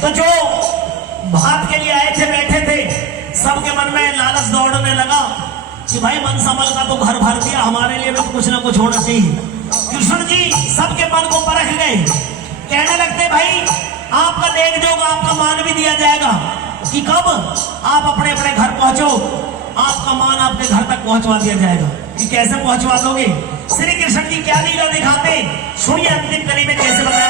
तो जो भात के लिए आए थे बैठे थे, सबके मन में लालच दौड़ने लगा कि भाई मन संभल का तो घर भर दिया, हमारे लिए भी तो कुछ ना कुछ होना चाहिए। कृष्ण जी सबके मन को परख गए, कहने लगते भाई आपका देख जोग आपका मान भी दिया जाएगा कि कब आप अपने अपने घर पहुंचो आपका मान आपके घर तक पहुंचवा दिया जाएगा। कि कैसे पहुंचवा दोगे? श्री कृष्ण जी क्या लीला दिखाते, सुनिए अंतिम कड़ी में कैसे बताया।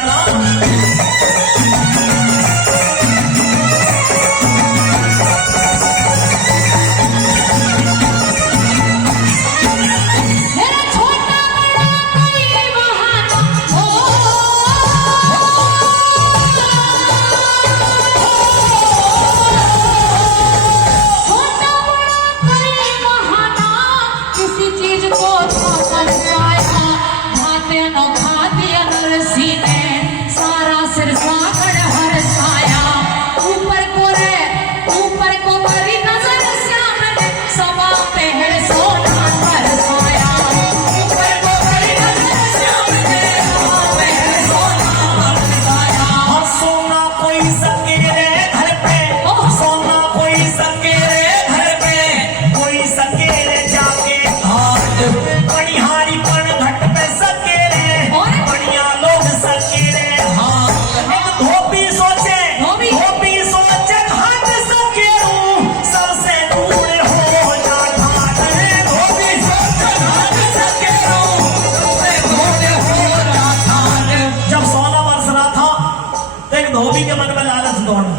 धोबी के मन में लालच दौड़ा।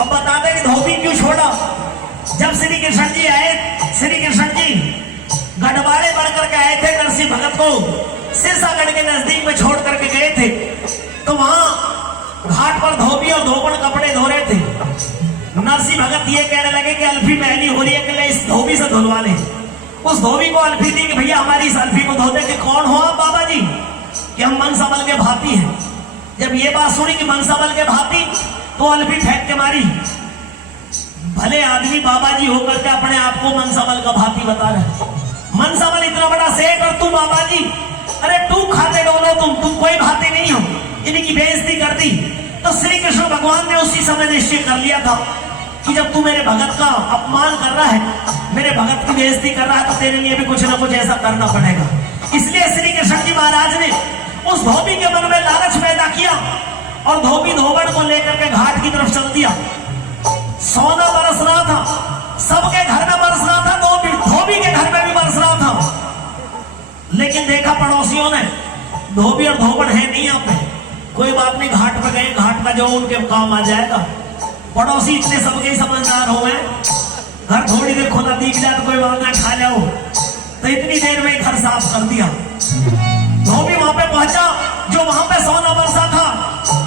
अब बताते कि धोबी क्यों छोड़ा। जब श्री कृष्ण जी आए, श्री कृष्ण जी गढ़वाड़े बढ़ करके आए थे, नरसिंह भगत को सिरसागढ़ के नजदीक में छोड़ करके गए थे, तो वहां घाट पर धोबी और धोबन कपड़े धो रहे थे। नरसिंह भगत ये कहने लगे कि अल्फी मैली हो रही है, कि इस धोबी से धुलवा ले। उस धोबी को अल्फी दी कि भैया हमारी इस अल्फी को धो दे। कि कौन हो आप बाबा जी? कि हम मन संभल के भाती हैं। जब ये बात सुनी कि मन संभल के भाती, तो अल्फी फेंक के मारी। भले आदमी बाबा जी होकर के अपने आप को मन संभल का भाती बता रहे। मन संभल इतना बड़ा सेठ और तू बाबा जी, अरे तू खाते डोलो, तुम कोई भाती नहीं हो। इनकी बेइज्जती कर दी। तो श्री कृष्ण भगवान ने उसी समय निश्चय कर लिया था कि जब तू मेरे भगत का अपमान कर रहा है, मेरे भगत की बेइज्जती कर रहा है, तो तेरे लिए भी कुछ ना कुछ ऐसा करना पड़ेगा। इसलिए श्री कृष्ण जी महाराज ने उस धोबी के मन में लालच पैदा किया और धोबी धोबड़ को लेकर के घाट की तरफ चल दिया। सोना बरस रहा था, सबके घर में बरस रहा था, धोबी के घर में भी बरस रहा था। लेकिन देखा पड़ोसियों ने धोबी और धोबड़ है नहीं यहाँ पे, कोई बात नहीं, घाट पर गए, घाट का जो उनके काम आ जाएगा। पड़ोसी इतने सबके ही समझदार हो गए, घर थोड़ी देर खुला दिख जाए तो कोई बात ना, खा जाओ, तो इतनी देर में घर साफ कर दिया। धोबी वहां पे पहुंचा, जो वहां पे सोना बरसा था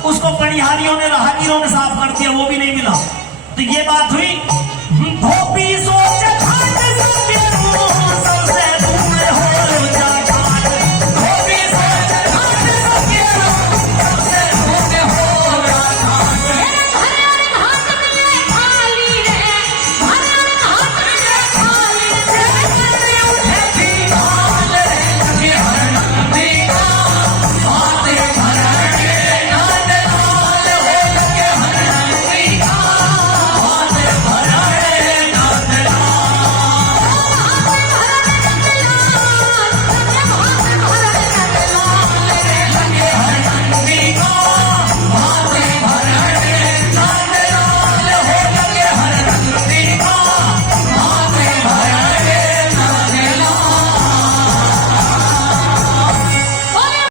उसको पनिहारियों ने, राहगीरों ने साफ कर दिया, वो भी नहीं मिला। तो ये बात हुई, धोबी सो